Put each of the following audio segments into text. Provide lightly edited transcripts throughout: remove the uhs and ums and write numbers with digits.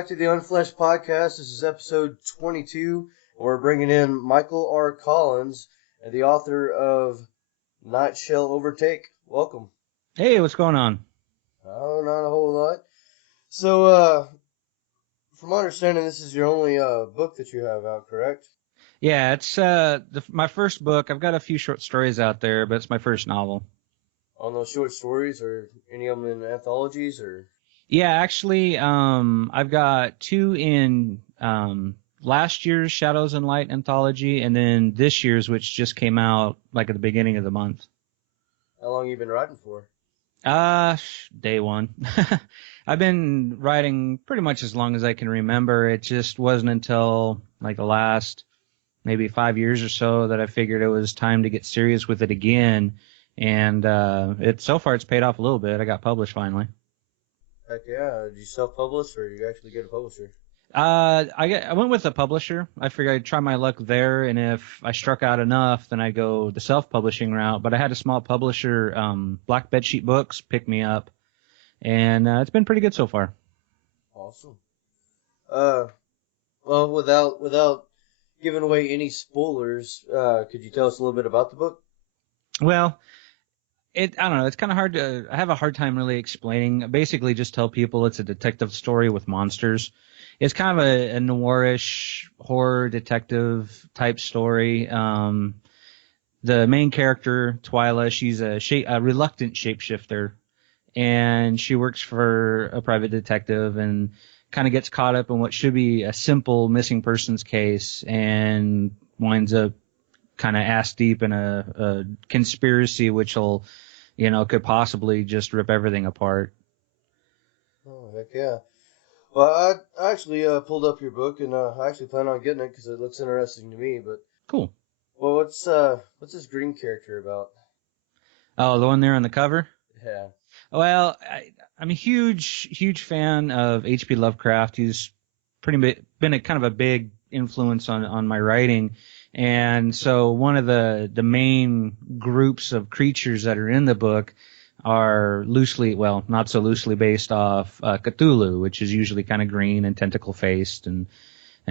back to the Unfleshed podcast. This is episode 22. And we're bringing in Michael R. Collins, the author of Night Shall Overtake. Welcome. Hey, what's going on? Oh, not a whole lot. So, from my understanding, this is your only book that you have out, correct? Yeah, it's my first book. I've got a few short stories out there, but it's my first novel. On those short stories, or any of them in anthologies, or? Yeah, actually, I've got two in last year's Shadows and Light anthology, and then this year's, which just came out like at the beginning of the month. How long you been writing for? Day one. I've been writing pretty much as long as I can remember. It just wasn't until like the last maybe 5 years or so that I figured it was time to get serious with it again. And so far it's paid off a little bit. I got published finally. Heck yeah. Did you self-publish, or did you actually get a publisher? I went with a publisher. I figured I'd try my luck there, and if I struck out enough, then I'd go the self-publishing route. But I had a small publisher, Black Bedsheet Books, pick me up, and it's been pretty good so far. Awesome. Well, without giving away any spoilers, could you tell us a little bit about the book? Well, I don't know. It's kind of hard I have a hard time really explaining. Basically, just tell people it's a detective story with monsters. It's kind of a noirish horror detective type story. The main character, Twyla, she's a reluctant shapeshifter, and she works for a private detective and kind of gets caught up in what should be a simple missing persons case and winds up kind of ass deep in a conspiracy which will, could possibly just rip everything apart. Oh, heck yeah. Well, I actually pulled up your book, and I actually plan on getting it because it looks interesting to me. But Cool. well, what's this green character about? Oh, the one there on the cover? Yeah. Well, I'm a huge fan of H.P. Lovecraft. He's been a kind of a big influence on my writing. And so one of the main groups of creatures that are in the book are not so loosely based off Cthulhu, which is usually kind of green and tentacle faced and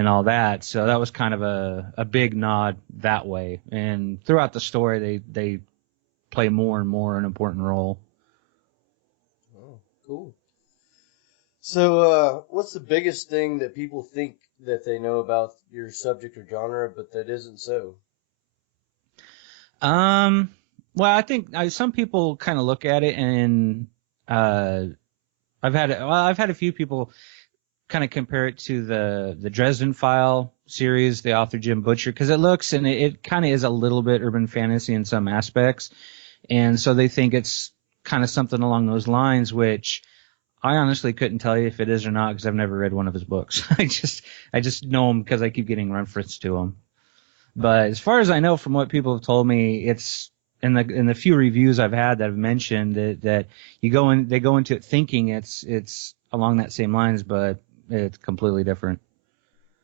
all that. So that was kind of a big nod that way. And throughout the story, they play more and more an important role. Oh, cool. So, what's the biggest thing that people think that they know about your subject or genre, but that isn't so? Well, I think some people kind of look at it, and I've had a few people kind of compare it to the Dresden File series, the author Jim Butcher, because it kind of is a little bit urban fantasy in some aspects, and so they think it's kind of something along those lines, which I honestly couldn't tell you if it is or not because I've never read one of his books. I just know him because I keep getting reference to him. But as far as I know, from what people have told me, it's in the few reviews I've had that have mentioned that they go into it thinking it's along that same lines, but it's completely different.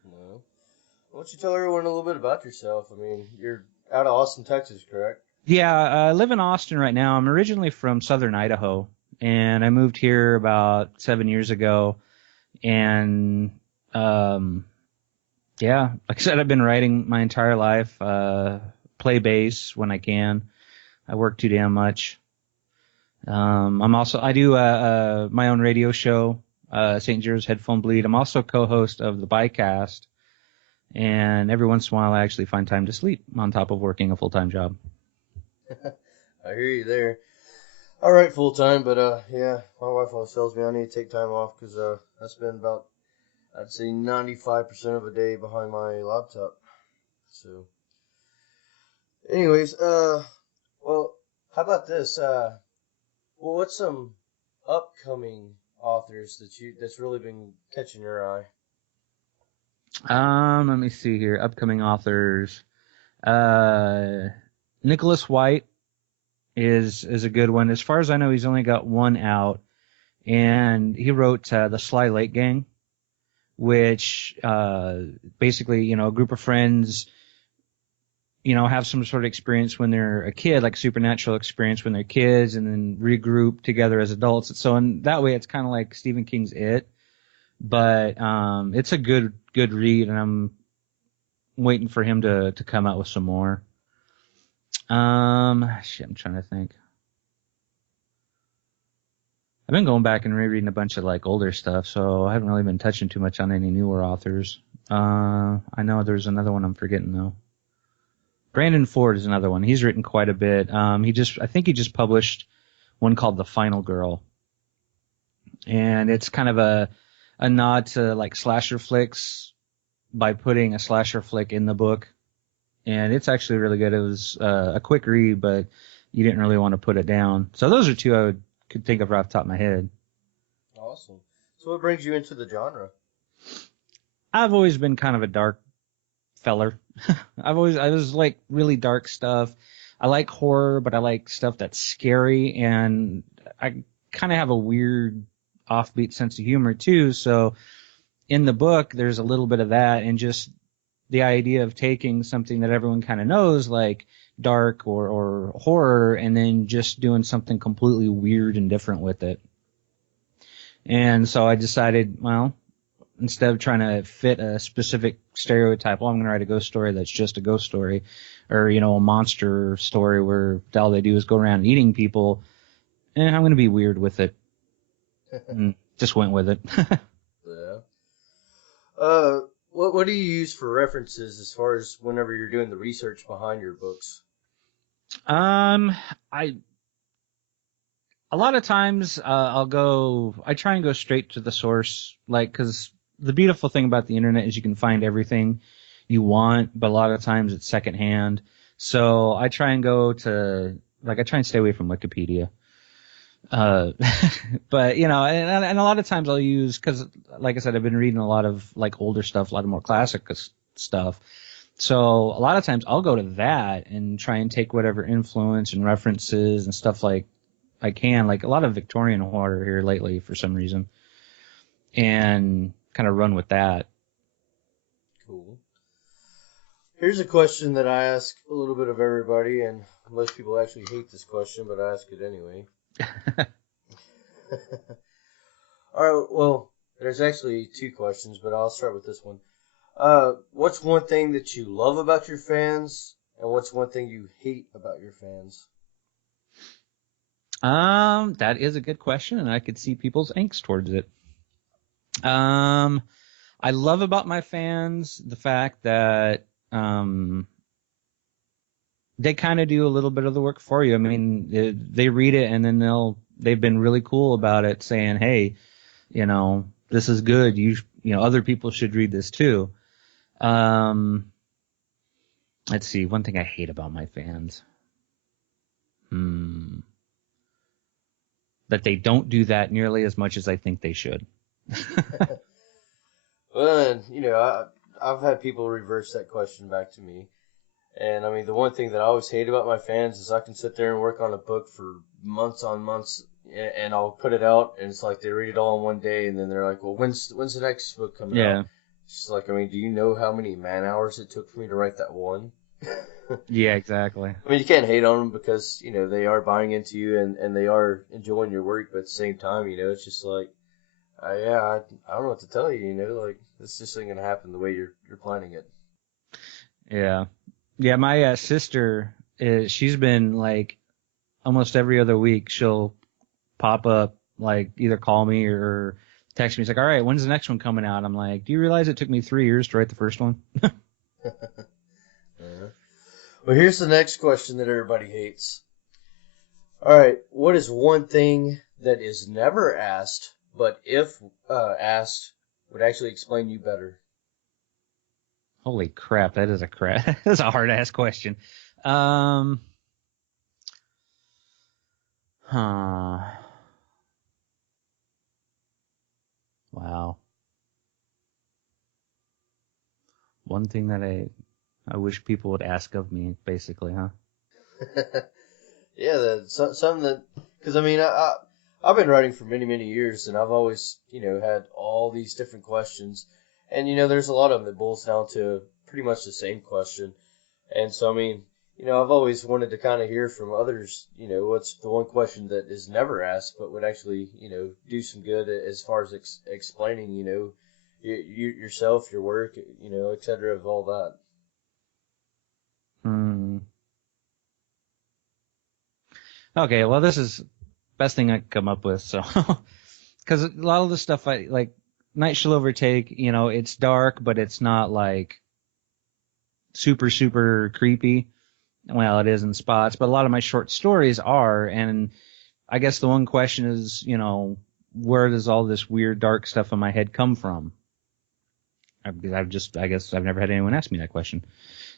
No. Why don't you tell everyone a little bit about yourself? I mean, you're out of Austin, Texas, correct? Yeah, I live in Austin right now. I'm originally from southern Idaho, and I moved here about 7 years ago. And yeah, like I said, I've been writing my entire life. Play bass when I can. I work too damn much. I do my own radio show, St. George's Headphone Bleed. I'm also co-host of the Bycast, and every once in a while I actually find time to sleep on top of working a full-time job. I hear you there. I write full time, but yeah, my wife always tells me I need to take time off because I spend about, I'd say, 95% of a day behind my laptop. So, anyways, well, how about this? Well, what's some upcoming authors that's really been catching your eye? Let me see here. Upcoming authors. Nicholas White is a good one. As far as I know, he's only got one out, and he wrote The Sly Lake Gang, which basically, a group of friends, have some sort of experience when they're a kid, like supernatural experience when they're kids, and then regroup together as adults. So in that way, it's kind of like Stephen King's It, But it's a good read, and I'm waiting for him to come out with some more. Shit, I'm trying to think. I've been going back and rereading a bunch of like older stuff, so I haven't really been touching too much on any newer authors. I know there's another one I'm forgetting though. Brandon Ford is another one. He's written quite a bit. I think he just published one called The Final Girl, and it's kind of a nod to like slasher flicks by putting a slasher flick in the book, and it's actually really good. It was a quick read, but you didn't really want to put it down. So those are two could think of right off the top of my head. Awesome. So what brings you into the genre? I've always been kind of a dark feller. I was like really dark stuff. I like horror, but I like stuff that's scary, and I kind of have a weird offbeat sense of humor too. So in the book, there's a little bit of that, and just the idea of taking something that everyone kind of knows, like dark or horror, and then just doing something completely weird and different with it. And so I decided, well, instead of trying to fit a specific stereotype, well, I'm going to write a ghost story that's just a ghost story, or, you know, a monster story where all they do is go around eating people, and I'm going to be weird with it. And just went with it. Yeah. What do you use for references as far as whenever you're doing the research behind your books? I a lot of times I try and go straight to the source, like, because the beautiful thing about the internet is you can find everything you want, but a lot of times it's secondhand. So I try and I try and stay away from Wikipedia. Uh, but you know, and a lot of times I'll use, because like I said, I've been reading a lot of like older stuff, a lot of more classic stuff. So a lot of times I'll go to that and try and take whatever influence and references and stuff like I can, like a lot of Victorian horror here lately for some reason, and kind of run with that. Cool. Here's a question that I ask a little bit of everybody, and most people actually hate this question, but I ask it anyway. All right, well, there's actually two questions, but I'll start with this one. What's one thing that you love about your fans, and what's one thing you hate about your fans? That is a good question, and I could see people's angst towards it. I love about my fans the fact that they kind of do a little bit of the work for you. I mean, they read it and then they've been really cool about it, saying, "Hey, you know, this is good. You know, other people should read this too." Um, let's see. One thing I hate about my fans, that they don't do that nearly as much as I think they should. Well, and, you know, I've had people reverse that question back to me. And I mean, the one thing that I always hate about my fans is I can sit there and work on a book for months on months, and I'll put it out, and it's like they read it all in one day, and then they're like, "Well, when's the next book coming out?" Yeah. It's just like, I mean, do you know how many man hours it took for me to write that one? Yeah, exactly. I mean, you can't hate on them because, you know, they are buying into you and they are enjoying your work, but at the same time, you know, it's just like, yeah, I don't know what to tell you, you know, like, this just ain't gonna happen the way you're planning it. Yeah. Yeah, my sister, she's been like almost every other week, she'll pop up, like either call me or text me. It's like, all right, when's the next one coming out? I'm like, do you realize it took me 3 years to write the first one? Yeah. Well, here's the next question that everybody hates. All right, what is one thing that is never asked, but if asked, would actually explain you better? Holy crap, that is that's a hard ass question. Um, huh. Wow. One thing that I wish people would ask of me, basically, huh? Yeah, something that, because I mean, I've been writing for many, many years, and I've always, you know, had all these different questions, and you know, there's a lot of them that boils down to pretty much the same question, and so I mean, I've always wanted to kind of hear from others, what's the one question that is never asked, but would actually, do some good as far as explaining, yourself, your work, et cetera, of all that. Hmm. Okay, well, this is best thing I could come up with. So, because a lot of the stuff I like, Night Shall Overtake, it's dark, but it's not like super, super creepy. Well, it is in spots, but a lot of my short stories are. And I guess the one question is, where does all this weird, dark stuff in my head come from? I guess I've never had anyone ask me that question.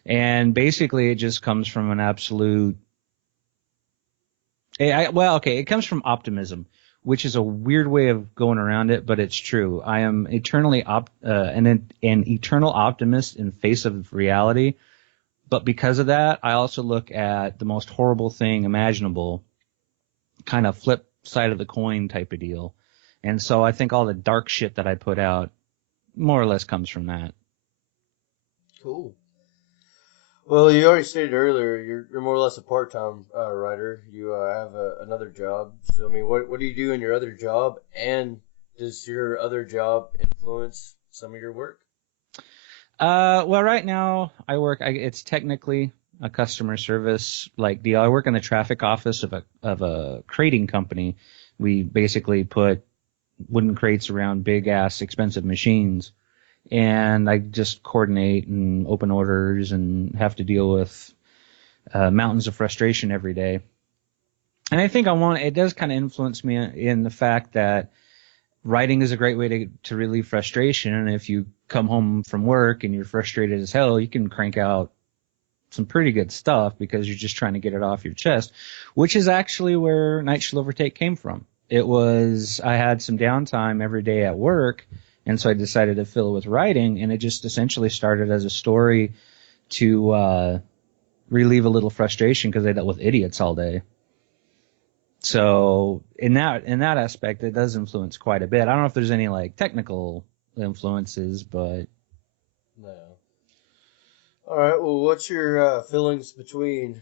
And basically, it just comes from an absolute. Okay, it comes from optimism, which is a weird way of going around it, but it's true. I am eternally an eternal optimist in face of reality. But because of that, I also look at the most horrible thing imaginable, kind of flip side of the coin type of deal. And so I think all the dark shit that I put out more or less comes from that. Cool. Well, you already stated earlier you're more or less a part-time writer. You have another job. So, I mean, what do you do in your other job, and does your other job influence some of your work? Well, right now it's technically a customer service like deal. I work in the traffic office of a crating company. We basically put wooden crates around big ass expensive machines, and I just coordinate and open orders and have to deal with mountains of frustration every day. And I think it does kind of influence me in the fact that writing is a great way to relieve frustration. And if you come home from work and you're frustrated as hell, you can crank out some pretty good stuff because you're just trying to get it off your chest, which is actually where Night Shall Overtake came from. I had some downtime every day at work, and so I decided to fill it with writing, and it just essentially started as a story to relieve a little frustration because I dealt with idiots all day. So in that aspect, it does influence quite a bit. I don't know if there's any like technical influences, but No. All right. Well, what's your feelings between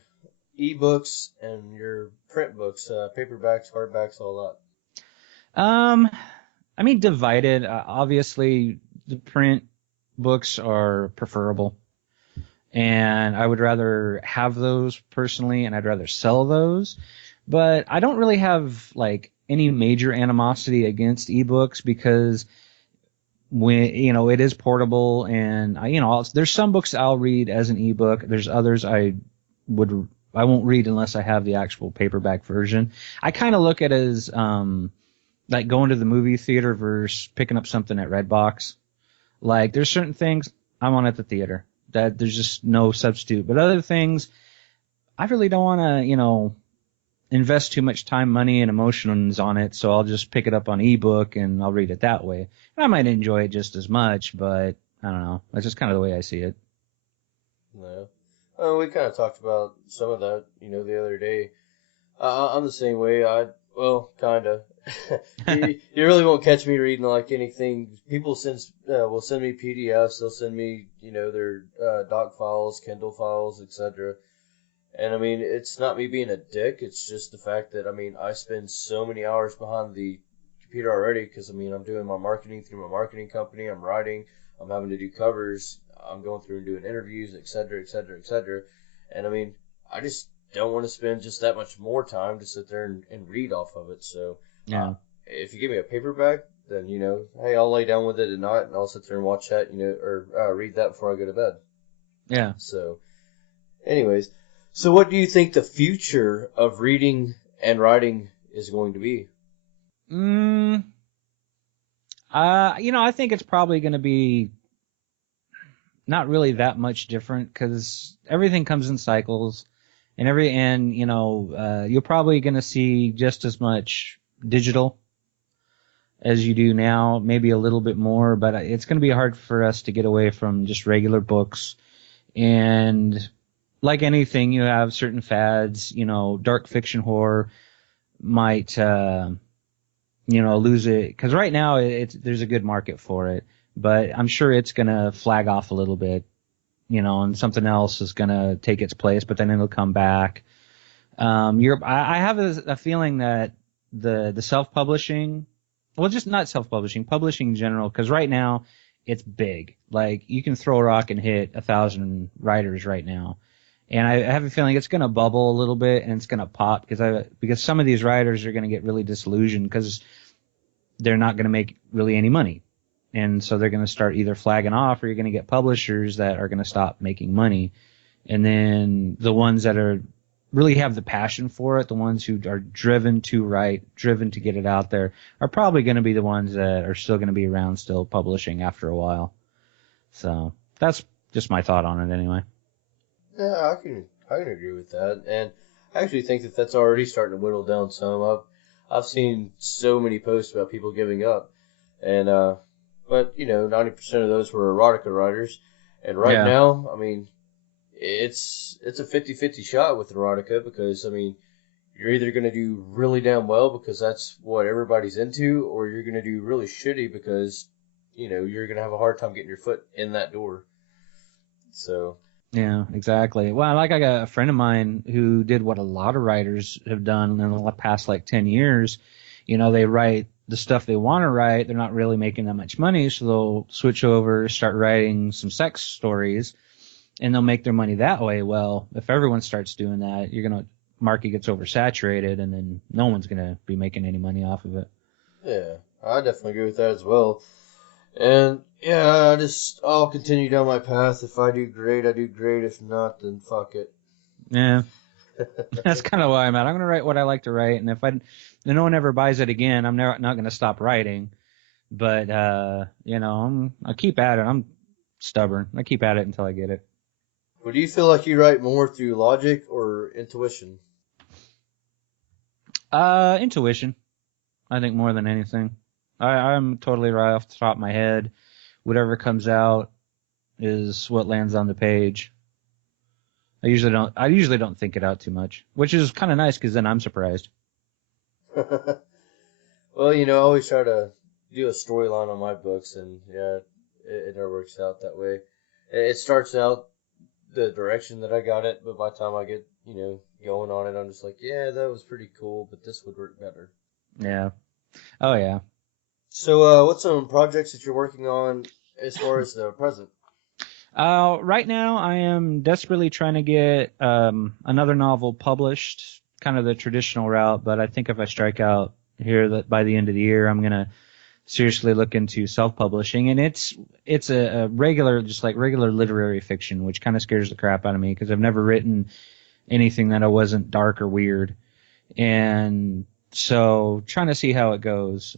ebooks and your print books, paperbacks, hardbacks, all um, I mean divided. Obviously, the print books are preferable, and I would rather have those personally, and I'd rather sell those. But I don't really have like any major animosity against ebooks because when it is portable, and there's some books I'll read as an ebook. There's others I won't read unless I have the actual paperback version. I kind of look at it as like going to the movie theater versus picking up something at Redbox. Like there's certain things I want at the theater that there's just no substitute, but other things I really don't want to invest too much time, money, and emotions on it, so I'll just pick it up on ebook and I'll read it that way. And I might enjoy it just as much, but I don't know. That's just kind of the way I see it. that? No. We kind of talked about some of that, the other day. I'm the same way. Well, kind of. You really won't catch me reading like anything. People will send me PDFs. They'll send me, their doc files, Kindle files, etc. And I mean, it's not me being a dick. It's just the fact that I spend so many hours behind the computer already because I'm doing my marketing through my marketing company. I'm writing. I'm having to do covers. I'm going through and doing interviews, etc., etc., etc. And I just don't want to spend just that much more time to sit there and read off of it. So, Yeah. if you give me a paperback, then hey, I'll lay down with it at night and I'll sit there and watch that, or read that before I go to bed. Yeah. So, anyways. So what do you think the future of reading and writing is going to be? I think it's probably going to be not really that much different because everything comes in cycles, and you're probably going to see just as much digital as you do now, maybe a little bit more, but it's going to be hard for us to get away from just regular books. And like anything, you have certain fads, dark fiction horror might, lose it. Because right now there's a good market for it, but I'm sure it's going to flag off a little bit and something else is going to take its place, but then it'll come back. I have a feeling that the self-publishing, well, just not self-publishing, publishing in general, because right now it's big. Like you can throw a rock and hit 1,000 writers right now, and I have a feeling it's going to bubble a little bit and it's going to pop because some of these writers are going to get really disillusioned because they're not going to make really any money. And so they're going to start either flagging off, or you're going to get publishers that are going to stop making money. And then the ones that are really have the passion for it, the ones who are driven to write, driven to get it out there, are probably going to be the ones that are still going to be around, still publishing after a while. So that's just my thought on it anyway. Yeah, I can agree with that, and I actually think that that's already starting to whittle down some. I've seen so many posts about people giving up, and but 90% of those were erotica writers, and right Yeah. now, I mean, it's a 50-50 shot with erotica because I mean, you're either going to do really damn well because that's what everybody's into, or you're going to do really shitty because you're going to have a hard time getting your foot in that door. So. Yeah, exactly. Well, like I got a friend of mine who did what a lot of writers have done in the past like 10 years. They write the stuff they want to write. They're not really making that much money, so they'll switch over, start writing some sex stories, and they'll make their money that way. Well, if everyone starts doing that, market gets oversaturated, and then no one's gonna be making any money off of it. Yeah, I definitely agree with that as well. And yeah, I'll continue down my path. If I do great, I do great. If not, then fuck it. Yeah, that's kind of why I'm at. I'm gonna write what I like to write, and if no one ever buys it again, I'm never not gonna stop writing. But I keep at it. I'm stubborn. I keep at it until I get it. Well, do you feel like you write more through logic or intuition? Intuition, I think, more than anything. I'm totally right off the top of my head. Whatever comes out is what lands on the page. I usually don't think it out too much, which is kind of nice because then I'm surprised. Well, I always try to do a storyline on my books, and yeah, it never works out that way. It starts out the direction that I got it, but by the time I get, going on it, I'm just like, yeah, that was pretty cool, but this would work better. Yeah. Oh yeah. So, what's some projects that you're working on as far as the present? Right now I am desperately trying to get another novel published, kind of the traditional route. But I think if I strike out here that by the end of the year, I'm gonna seriously look into self-publishing, and it's a regular, just like regular literary fiction, which kind of scares the crap out of me because I've never written anything that I wasn't dark or weird, and so trying to see how it goes.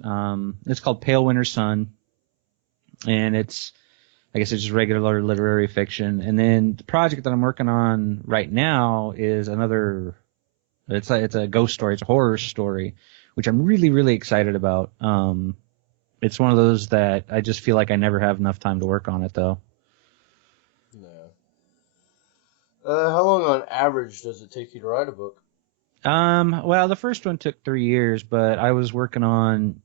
It's called Pale Winter Sun, and I guess it's just regular literary fiction. And then the project that I'm working on right now is another. It's a ghost story. It's a horror story, which I'm really really excited about. It's one of those that I just feel like I never have enough time to work on it though. No. How long on average does it take you to write a book? Well, the first one took 3 years, but I was working on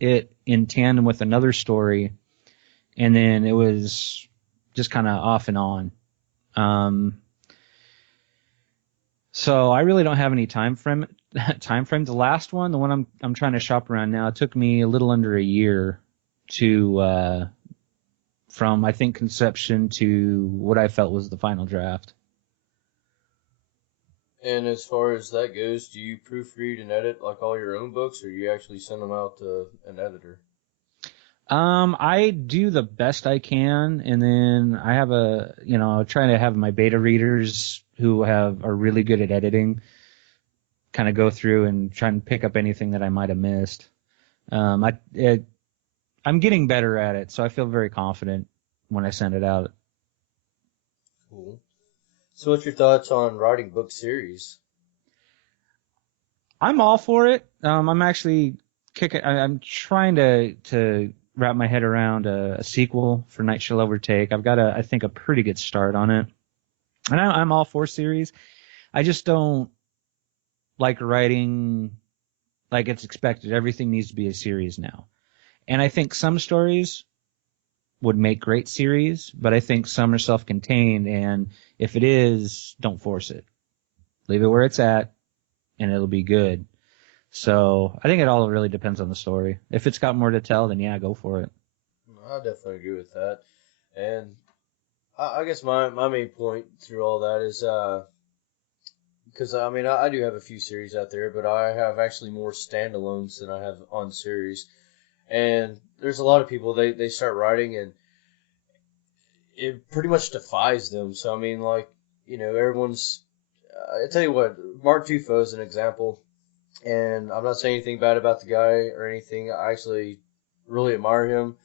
it in tandem with another story, and then it was just kind of off and on. Um, so I really don't have any time frame. Time frame. The last one, the one I'm trying to shop around now, it took me a little under a year to from I think conception to what I felt was the final draft. And as far as that goes, do you proofread and edit like all your own books, or you actually send them out to an editor? I do the best I can, and then I have try to have my beta readers who are really good at editing kind of go through and try and pick up anything that I might have missed. I'm getting better at it, so I feel very confident when I send it out. Cool. So, what's your thoughts on writing book series? I'm all for it. I'm actually I'm trying to wrap my head around a sequel for Night Shall Overtake. I've got I think a pretty good start on it, and I'm all for series. I just don't like writing like it's expected. Everything needs to be a series now, and I think some stories would make great series, but I think some are self-contained, and if it is, don't force it. Leave it where it's at, and it'll be good. So I think it all really depends on the story. If it's got more to tell, then yeah, go for it. I definitely agree with that. And I guess my main point through all that is because I mean I do have a few series out there, but I have actually more standalones than I have on series. And there's a lot of people they start writing and it pretty much defies them. So I mean, like, everyone's. I tell you what, Mark Tufo is an example, and I'm not saying anything bad about the guy or anything. I actually really admire him.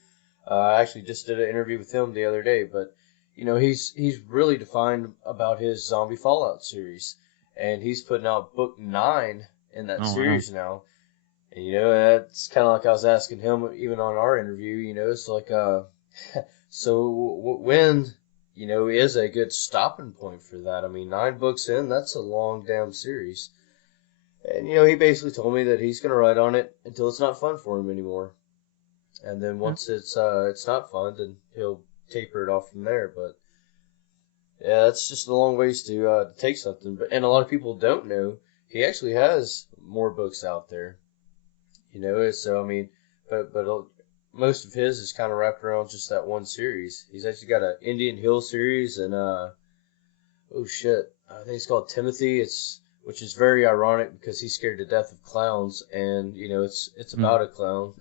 I actually just did an interview with him the other day, but he's really defined about his Zombie Fallout series, and he's putting out book 9 in that series now. And that's kind of like I was asking him even on our interview. It's like so when is a good stopping point for that? I mean, 9 books in, that's a long damn series. And he basically told me that he's gonna write on it until it's not fun for him anymore. And then once it's not fun, then he'll taper it off from there. But yeah, that's just a long ways to take something. And a lot of people don't know he actually has more books out there. So I mean, but most of his is kind of wrapped around just that one series. He's actually got an Indian Hill series, and oh shit, I think it's called Timothy. Which is very ironic because he's scared to death of clowns, and it's about a clown.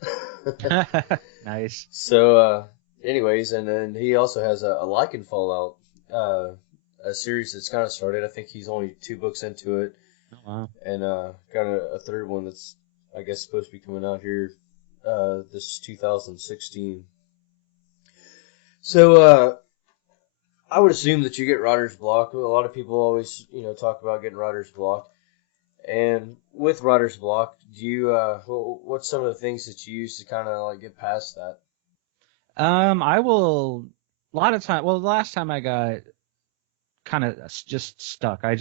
Nice. So, anyways, and then he also has a Lichen Fallout, a series that's kind of started. I think he's only 2 books into it. Oh, wow. And got a third one that's, I guess, supposed to be coming out here this 2016. So I would assume that you get writer's block. A lot of people always talk about getting writer's block. And with writer's block, do you what's some of the things that you use to kind of like get past that? I will a lot of time. Well, the last time I got kind of just stuck. I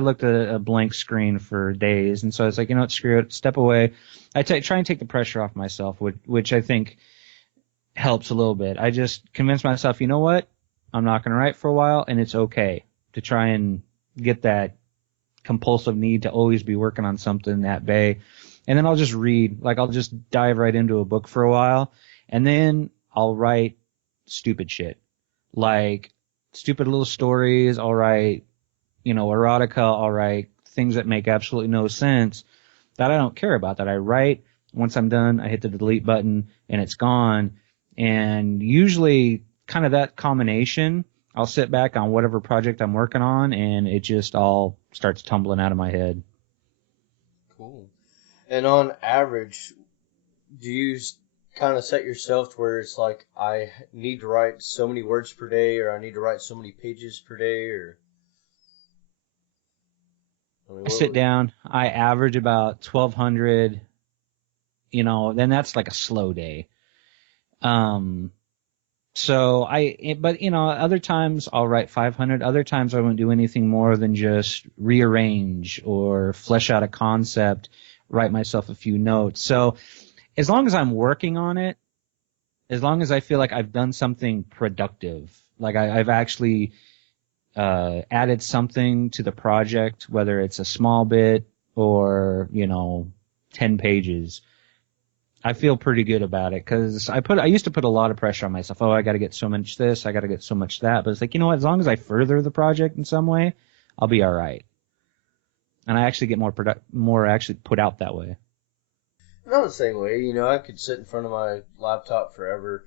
looked at a blank screen for days, and so I was like, what, screw it, step away. I try and take the pressure off myself, which I think helps a little bit. I just convince myself, you know what, I'm not going to write for a while, and it's okay to try and get that compulsive need to always be working on something at bay. And then I'll just read, like I'll just dive right into a book for a while, and then I'll write stupid shit, like stupid little stories. I'll write, erotica. I'll write things that make absolutely no sense that I don't care about, that I write. Once I'm done, I hit the delete button and it's gone. And usually kind of that combination, I'll sit back on whatever project I'm working on and it just all starts tumbling out of my head. Cool. And on average, do you kind of set yourself to where it's like, I need to write so many words per day, or I need to write so many pages per day, or? I sit down, I average about 1,200, then that's like a slow day. So but other times I'll write 500. Other times I won't do anything more than just rearrange or flesh out a concept, write myself a few notes. So as long as I'm working on it, as long as I feel like I've done something productive, like I've actually added something to the project, whether it's a small bit or 10 pages, I feel pretty good about it, because I used to put a lot of pressure on myself. Oh, I got to get so much this, I got to get so much that. But it's like, what? As long as I further the project in some way, I'll be all right. And I actually get more actually put out that way. I'm the same way. I could sit in front of my laptop forever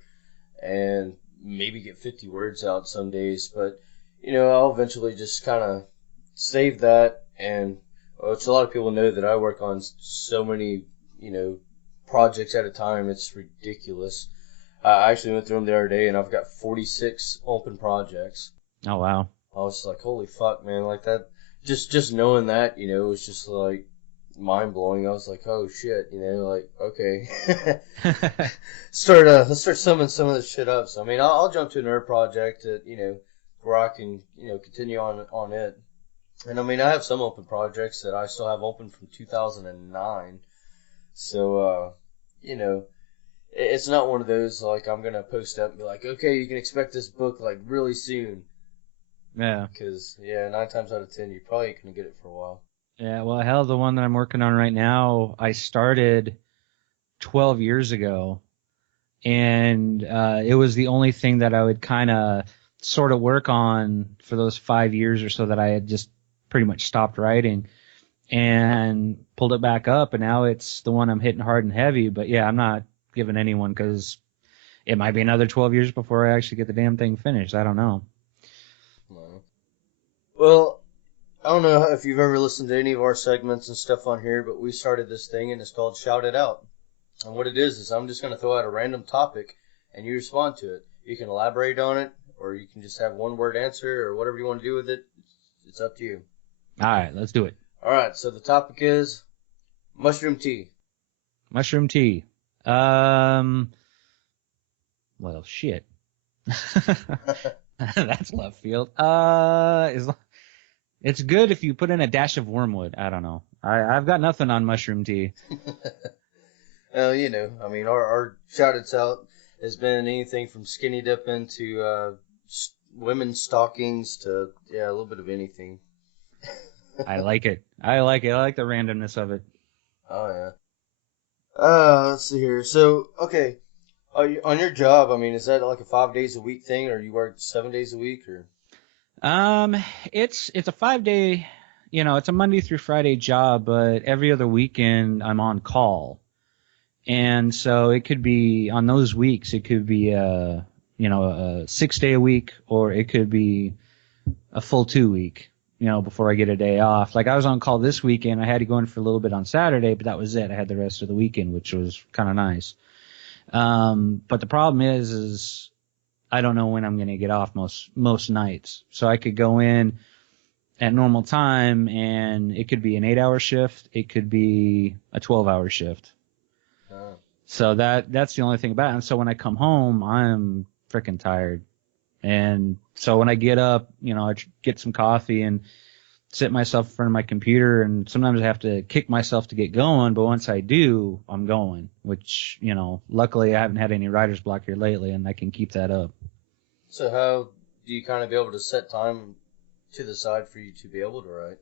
and maybe get 50 words out some days, but I'll eventually just kind of save that. And which a lot of people know that I work on so many projects at a time, it's ridiculous. I actually went through them the other day, and I've got 46 open projects. Oh wow! I was just like, holy fuck, man! Like that, just knowing that, it was just like mind blowing. I was like, oh shit, like okay, let's start summing some of this shit up. So I mean, I'll jump to another project that where I can continue on it. And I mean, I have some open projects that I still have open from 2009. So, it's not one of those like I'm gonna post up and be like, okay, you can expect this book like really soon. Yeah. Because 9 times out of 10, you probably ain't gonna get it for a while. Yeah. Well, hell, the one that I'm working on right now, I started 12 years ago, and it was the only thing that I would kind of sort of work on for those 5 years or so that I had just pretty much stopped writing and pulled it back up, and now it's the one I'm hitting hard and heavy. But yeah, I'm not giving anyone because it might be another 12 years before I actually get the damn thing finished. I don't know. No. Well, I don't know if you've ever listened to any of our segments and stuff on here, but we started this thing and it's called Shout It Out. And what it is I'm just going to throw out a random topic and you respond to it. You can elaborate on it, or you can just have one word answer, or whatever you want to do with it. It's up to you. All right, let's do it. All right, so the topic is mushroom tea. Mushroom tea. Well, shit. That's left field. It's good if you put in a dash of wormwood. I don't know. I've got nothing on mushroom tea. Well, I mean, our shout-outs out has been anything from skinny dipping to women's stockings to, a little bit of anything. I like it. I like the randomness of it. Oh, yeah. Let's see here. So, okay, on your job, I mean, is that like a 5 days a week thing, or you work 7 days a week, or? It's a 5 day, it's a Monday through Friday job, but every other weekend I'm on call. And so it could be on those weeks, it could be a 6 day a week, or it could be a full 2 week, before I get a day off. Like I was on call this weekend. I had to go in for a little bit on Saturday, but that was it. I had the rest of the weekend, which was kind of nice. But the problem is I don't know when I'm going to get off most nights. So I could go in at normal time and it could be an 8-hour shift. It could be a 12-hour shift. Oh. So that's the only thing about it. And so when I come home, I'm freaking tired. And so when I get up, I get some coffee and sit myself in front of my computer, and sometimes I have to kick myself to get going. But once I do, I'm going, which, luckily I haven't had any writer's block here lately, and I can keep that up. So how do you kind of be able to set time to the side for you to be able to write?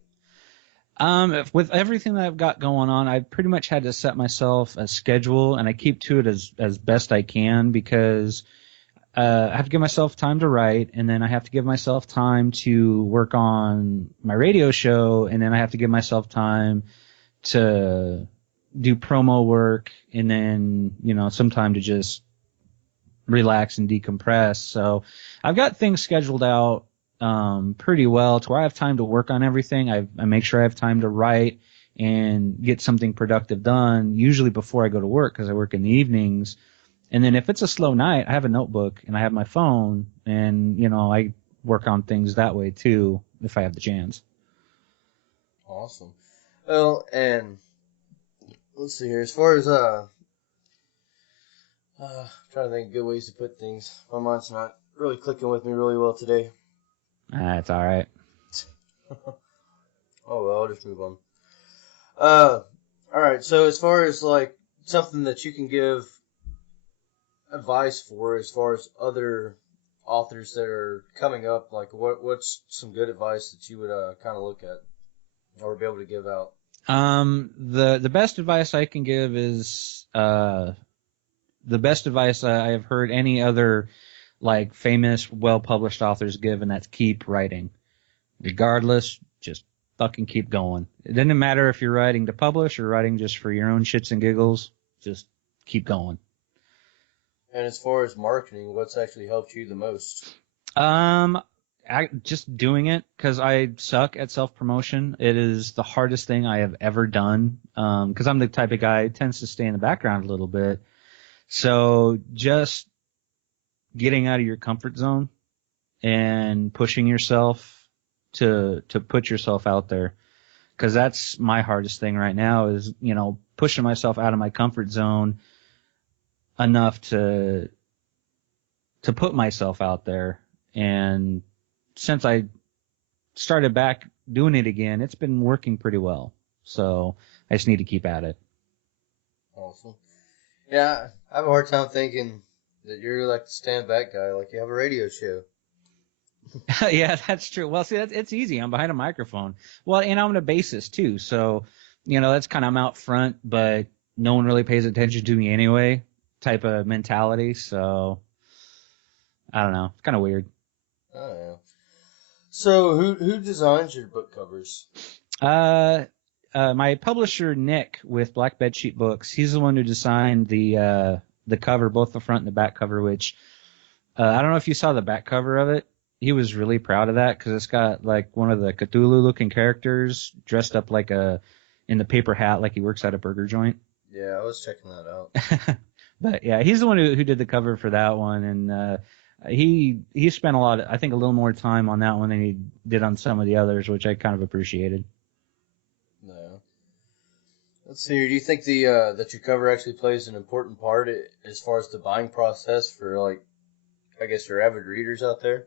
With everything that I've got going on, I've pretty much had to set myself a schedule, and I keep to it as best I can, because I have to give myself time to write, and then I have to give myself time to work on my radio show, and then I have to give myself time to do promo work, and then, some time to just relax and decompress. So I've got things scheduled out pretty well to where I have time to work on everything. I make sure I have time to write and get something productive done, usually before I go to work, because I work in the evenings. And then if it's a slow night, I have a notebook and I have my phone, and, I work on things that way too, if I have the chance. Awesome. Well, and let's see here. As far as, trying to think of good ways to put things. My mind's not really clicking with me really well today. That's all right. Oh, well, I'll just move on. All right. So as far as, like, something that you can give advice for, as far as other authors that are coming up, like what's some good advice that you would kind of look at or be able to give out? The best advice I can give is the best advice I have heard any other like famous, well-published authors give, and that's keep writing. Regardless, just fucking keep going. It doesn't matter if you're writing to publish or writing just for your own shits and giggles. Just keep going. And as far as marketing, what's actually helped you the most? Just doing it, because I suck at self-promotion. It is the hardest thing I have ever done, because I'm the type of guy who tends to stay in the background a little bit. So just getting out of your comfort zone and pushing yourself to put yourself out there, because that's my hardest thing right now is, pushing myself out of my comfort zone enough to put myself out there. And since I started back doing it again, it's been working pretty well. So I just need to keep at it. Awesome. Yeah, I have a hard time thinking that you're like the stand back guy, like you have a radio show. Yeah, that's true. Well, see, it's easy. I'm behind a microphone. Well, and I'm a bassist too, so that's kind of I'm out front, but no one really pays attention to me anyway, type of mentality. So I don't know. It's kind of weird. Oh yeah. So who designs your book covers? Uh, my publisher Nick with Black Bed Sheet Books, he's the one who designed the cover, both the front and the back cover. Which I don't know if you saw the back cover of it. He was really proud of that because it's got like one of the Cthulhu looking characters dressed up like in the paper hat, like he works at a burger joint. Yeah, I was checking that out. But yeah, he's the one who did the cover for that one, and he spent I think a little more time on that one than he did on some of the others, which I kind of appreciated. No. Let's see. Do you think the that your cover actually plays an important part as far as the buying process for like, I guess, your avid readers out there?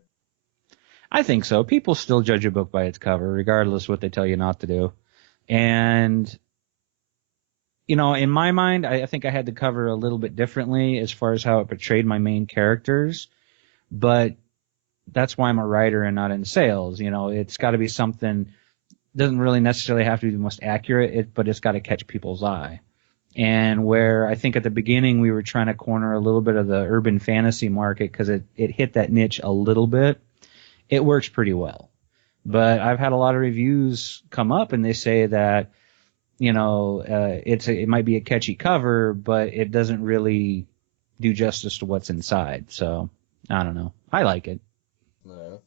I think so. People still judge a book by its cover, regardless what they tell you not to do. And in my mind, I think I had the cover a little bit differently as far as how it portrayed my main characters. But that's why I'm a writer and not in sales. It's got to be something. Doesn't really necessarily have to be the most accurate, but it's got to catch people's eye. And where I think at the beginning we were trying to corner a little bit of the urban fantasy market because it hit that niche a little bit, it works pretty well. But I've had a lot of reviews come up and they say that it might be a catchy cover, but it doesn't really do justice to what's inside. So I don't know. I like it. No.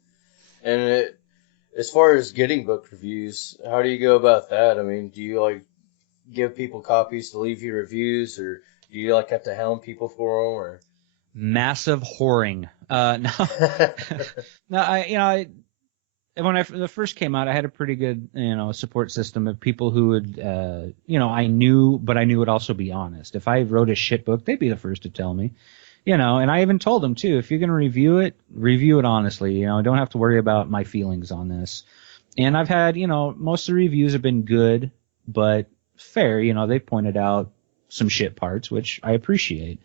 And as far as getting book reviews, how do you go about that? I mean, do you like give people copies to leave you reviews, or do you like have to hound people for them, or? Massive whoring. No, no. When the first came out, I had a pretty good, support system of people who would, I knew, but I knew would also be honest. If I wrote a shit book, they'd be the first to tell me, and I even told them too, if you're going to review it honestly, don't have to worry about my feelings on this. And I've had, most of the reviews have been good, but fair, they pointed out some shit parts, which I appreciate.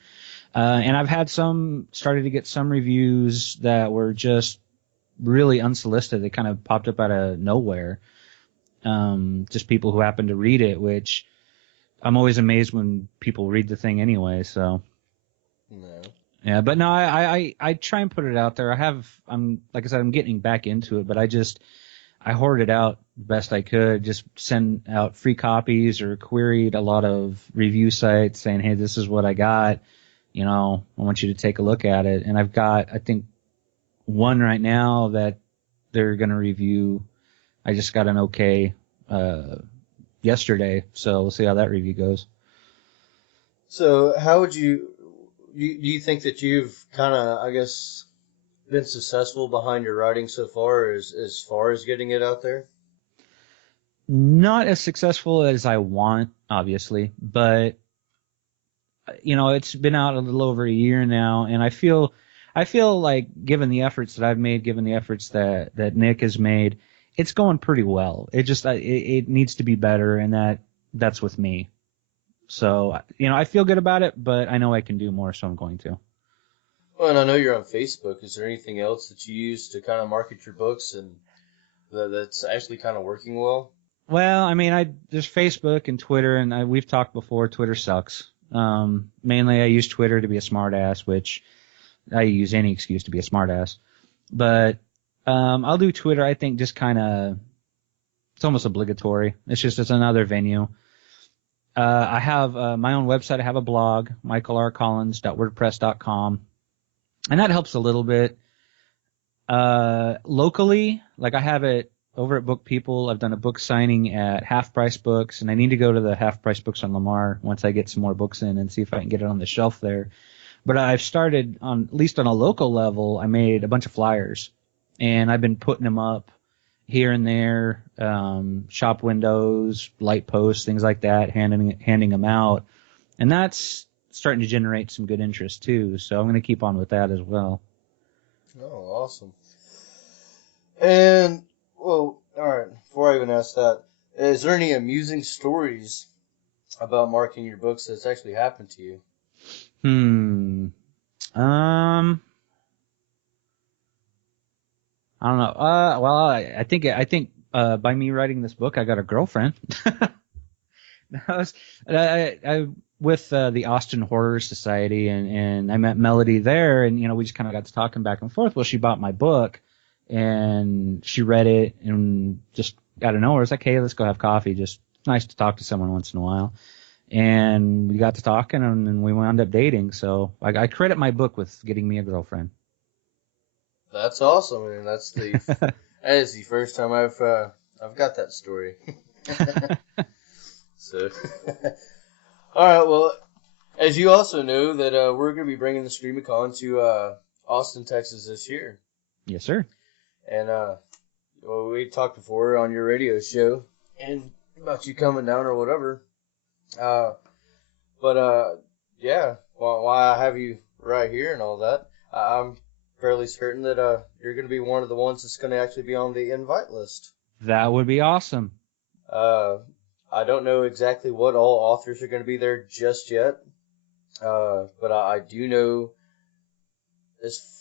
And I've had started to get some reviews that were just really unsolicited. They kind of popped up out of nowhere. Just people who happened to read it, which I'm always amazed when people read the thing anyway. So, No. yeah, but no, I try and put it out there. Like I said, I'm getting back into it, but I hoarded out the best I could, just send out free copies or queried a lot of review sites saying, hey, this is what I got. I want you to take a look at it. And I've got, I think, one right now that they're going to review. I just got an okay yesterday, so we'll see how that review goes. So how would do you think that you've kind of, I guess, been successful behind your writing so far as getting it out there? Not as successful as I want, obviously, but it's been out a little over a year now, and I feel like given the efforts that I've made, given the efforts that Nick has made, it's going pretty well. It needs to be better, and that's with me. So, I feel good about it, but I know I can do more, so I'm going to. Well, and I know you're on Facebook. Is there anything else that you use to kind of market your books and that's actually kind of working well? Well, I mean, there's Facebook and Twitter, and we've talked before. Twitter sucks. Mainly I use Twitter to be a smartass, which I use any excuse to be a smartass. But I'll do Twitter. I think just kind of, it's almost obligatory. It's another venue. I have my own website. I have a blog, michaelrcollins.wordpress.com, and that helps a little bit. Locally, like I have it over at Book People. I've done a book signing at Half Price Books, and I need to go to the Half Price Books on Lamar once I get some more books in and see if I can get it on the shelf there. But I've started at least on a local level, I made a bunch of flyers, and I've been putting them up here and there, shop windows, light posts, things like that, handing them out. And that's starting to generate some good interest too. So I'm going to keep on with that as well. Oh, awesome. And, well, all right, before I even ask that, is there any amusing stories about marking your books that's actually happened to you? Hmm. Um. I don't know. Well, I think by me writing this book, I got a girlfriend. I was, I with the Austin Horror Society, and I met Melody there, and we just kind of got to talking back and forth. Well, she bought my book, and she read it, and just out of nowhere, it's like, hey, let's go have coffee. Just nice to talk to someone once in a while. And we got to talking, and then we wound up dating. So I credit my book with getting me a girlfriend. That's awesome, and that is the first time I've got that story. So, all right. Well, as you also know, that we're going to be bringing the StreamCon to Austin, Texas this year, Yes, sir. and well, we talked before on your radio show and about you coming down or whatever. Uh, but yeah, why I have you right here and all that. I'm fairly certain that you're going to be one of the ones that's going to actually be on the invite list. That would be awesome. I don't know exactly what all authors are going to be there just yet, but I do know there's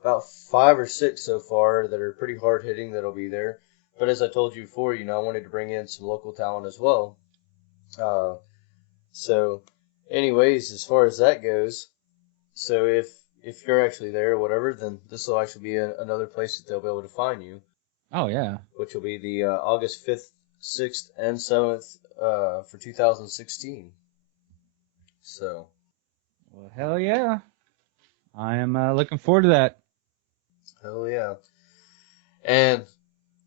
about 5 or 6 so far that are pretty hard hitting that'll be there. But as I told you before, I wanted to bring in some local talent as well. So, anyways, as far as that goes, so if you're actually there or whatever, then this will actually be another place that they'll be able to find you. Oh yeah. Which will be the August 5th, 6th, and 7th for 2016. So. Well, hell yeah. I am looking forward to that. Hell yeah. And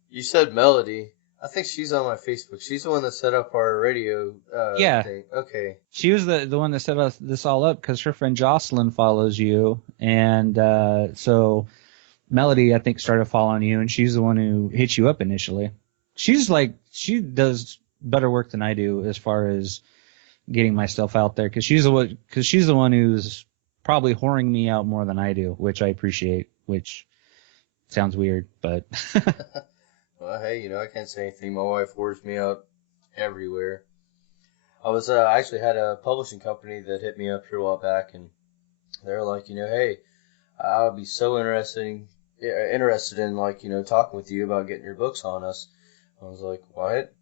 you said Melody. I think she's on my Facebook. She's the one that set up our radio thing. Okay. She was the one that set this all up because her friend Jocelyn follows you. And so Melody, I think, started following you, and she's the one who hit you up initially. She does better work than I do as far as getting my stuff out there because she's the one who's probably whoring me out more than I do, which I appreciate, which sounds weird, but. Well, hey, I can't say anything. My wife whores me out everywhere. I actually had a publishing company that hit me up here a while back, and they're like, hey, I would be so interested in like, talking with you about getting your books on us. I was like, what?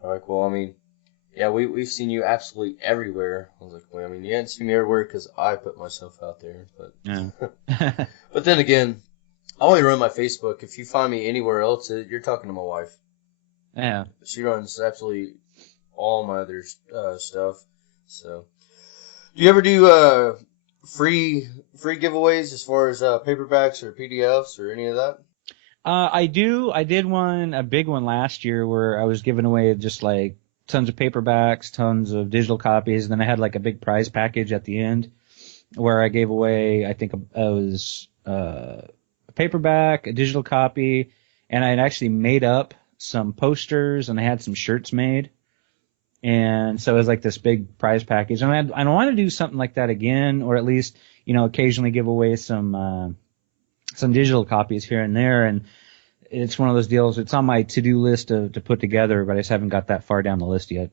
They're like, well, I mean, yeah, we've seen you absolutely everywhere. I was like, well, I mean, you haven't seen me everywhere because I put myself out there, but. Yeah. But then again, I only run my Facebook. If you find me anywhere else, you're talking to my wife. Yeah. She runs absolutely all my other stuff. So, do you ever do free giveaways as far as paperbacks or PDFs or any of that? I do. I did a big one last year where I was giving away just like tons of paperbacks, tons of digital copies, and then I had like a big prize package at the end where I gave away, I think it was a paperback, a digital copy, and I had actually made up some posters and I had some shirts made. And so it was like this big prize package. And I want to do something like that again, or at least, occasionally give away some digital copies here and there. And it's one of those deals. It's on my to-do list to put together, but I just haven't got that far down the list yet.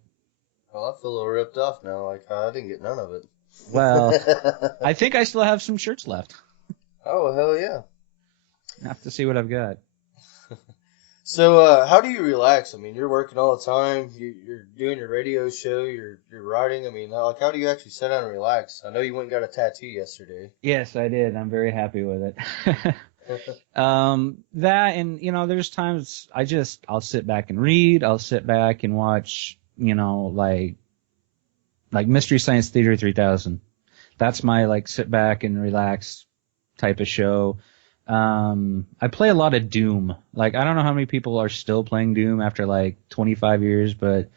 Well, I feel a little ripped off now. Like, I didn't get none of it. Well, I think I still have some shirts left. Oh, hell yeah. I have to see what I've got. So, how do you relax? I mean, you're working all the time. You're doing your radio show. You're writing. I mean, how do you actually sit down and relax? I know you went and got a tattoo yesterday. Yes, I did. I'm very happy with it. That and there's times I'll sit back and read. I'll sit back and watch, like Mystery Science Theater 3000. That's my like sit back and relax type of show. I play a lot of Doom. Like, I don't know how many people are still playing Doom after like 25 years, but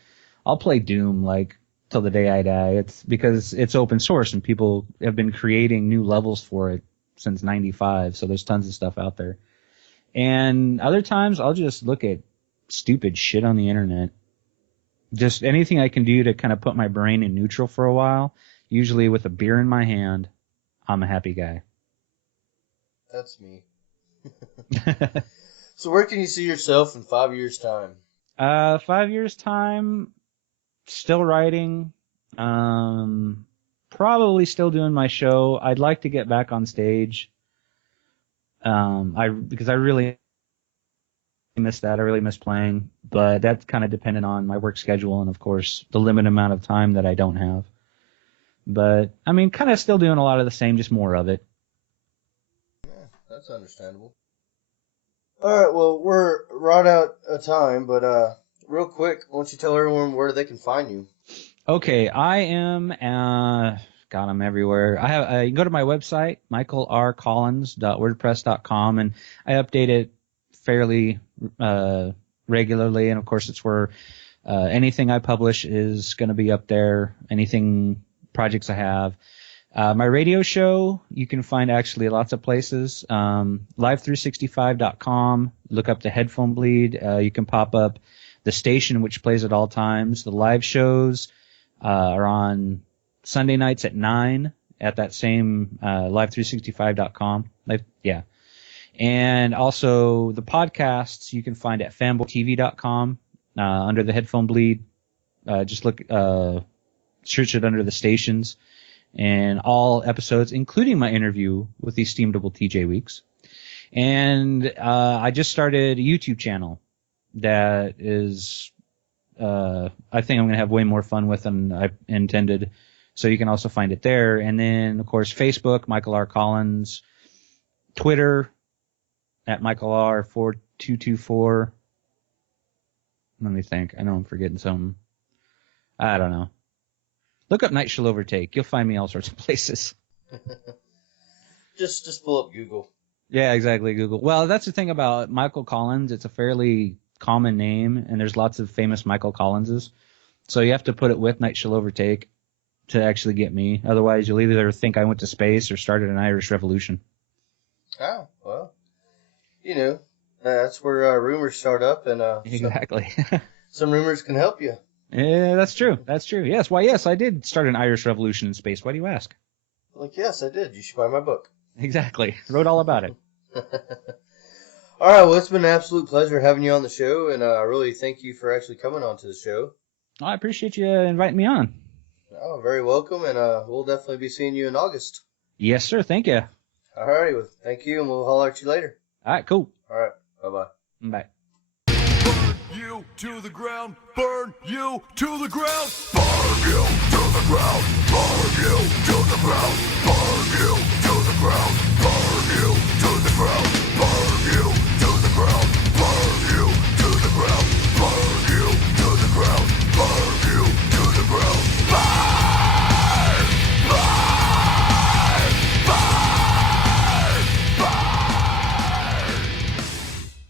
I'll play Doom like till the day I die. It's because it's open source and people have been creating new levels for it since 95. So there's tons of stuff out there. And other times I'll just look at stupid shit on the internet. Just anything I can do to kind of put my brain in neutral for a while, usually with a beer in my hand. I'm a happy guy. That's me. So where can you see yourself in 5 years' time? 5 years' time, still writing. probably still doing my show. I'd like to get back on stage. Because I really miss that. I really miss playing, but that's kind of dependent on my work schedule and, of course, the limited amount of time that I don't have. But, I mean, kind of still doing a lot of the same, just more of it. Yeah, that's understandable. All right, well, we're right out of time, but real quick, why don't you tell everyone where they can find you? Okay, I am, God, I'm everywhere. You can go to my website, michaelrcollins.wordpress.com, and I update it fairly regularly, and of course it's where anything I publish is going to be up there, anything, projects I have. My radio show, you can find actually lots of places. Live365.com, look up the Headphone Bleed. You can pop up the station, which plays at all times. The live shows are on Sunday nights at 9 at that same live365.com. Yeah. And also the podcasts you can find at fanboytv.com under the Headphone Bleed. Just look, search it under the stations. And all episodes, including my interview with the esteemable TJ Weeks. And I just started a YouTube channel that is, I think I'm going to have way more fun with than I intended. So you can also find it there. And then, of course, Facebook, Michael R. Collins, Twitter at Michael R. 4224. Let me think. I know I'm forgetting something. I don't know. Look up Night Shall Overtake. You'll find me all sorts of places. Just pull up Google. Yeah, exactly, Google. Well, that's the thing about Michael Collins. It's a fairly common name, and there's lots of famous Michael Collinses. So you have to put it with Night Shall Overtake to actually get me. Otherwise, you'll either think I went to space or started an Irish Revolution. Oh, well, you know, that's where rumors start up, and exactly. some rumors can help you. Yeah, that's true. That's true. Yes. Why, yes, I did start an Irish Revolution in space. Why do you ask? Like, yes, I did. You should buy my book. Exactly. Wrote all about it. All right. Well, it's been an absolute pleasure having you on the show, and I really thank you for actually coming on to the show. I appreciate you inviting me on. Oh, very welcome, and we'll definitely be seeing you in August. Yes, sir. Thank you. All righty. Well, thank you, and we'll holler at you later. All right, cool. All right. Bye-bye. Bye. Burn you to the ground, burn you to the ground, burn you to the ground, burn you to the ground, burn you to the ground, burn you to the ground.